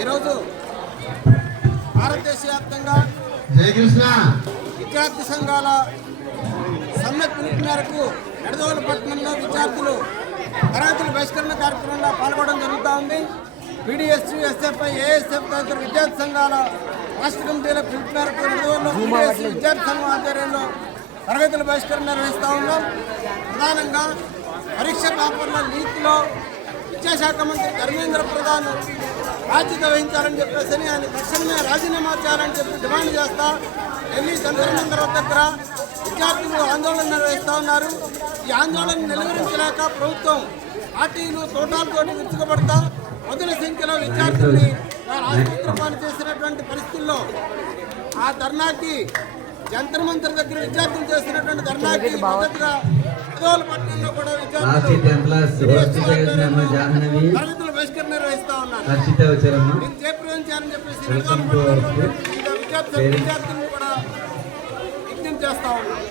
ఈరోజు భారతదేశ వ్యాప్తంగా విద్యార్థి సంఘాల సమ్మె పిలుపు మేరకు నిడదవోలు పట్టణంలో విద్యార్థులు తరగతుల బహిష్కరణ కార్యక్రమంలో పాల్గొనడం జరుగుతూ ఉంది. పీడీఎస్, ఎస్ఎఫ్ఐ, ఏఎస్ఎఫ్ తదితర విద్యార్థి సంఘాల రాష్ట్ర కమిటీల పిలుపు మేరకు నిడదవోలులో పీడీఎస్ విద్యార్థి సంఘం ఆధ్వర్యంలో తరగతుల బహిష్కరణ నిర్వహిస్తూ ఉన్నాం. ప్రధానంగా పరీక్ష పేపర్ల లీక్లో విద్యాశాఖ మంత్రి ధర్మేంద్ర ప్రధాన్ బాధ్యత వహించాలని చెప్పేసి ఆయన తక్షణమే రాజీనామా చేయాలని చెప్పి డిమాండ్ చేస్తా ఢిల్లీ జంతర్ మంతర్ దగ్గర విద్యార్థులు ఆందోళన నిర్వహిస్తూ ఉన్నారు. ఈ ఆందోళన నిలువరించలేక ప్రభుత్వం పార్టీలు తోటాలతోటి విరుచుకుపడతా మొదల సంఖ్యలో విద్యార్థుల్ని ఆసుపత్రి పాలు చేసినటువంటి పరిస్థితుల్లో ఆ ధర్నాకి జంతర్ మంతర్ దగ్గర విద్యార్థులు చేసినటువంటి ధర్నాకి మద్దతుగా నిడదవోలు పట్టణంలో కూడా తరగతుల బహిష్కరణ నిర్వహిస్తా ఉన్నారు. దీన్ని జయప్రదం చేయాలని చెప్పేసి నిడదవోలు పట్టణంలో విద్యార్థులను కూడా విజ్ఞప్తి చేస్తా ఉన్నారు.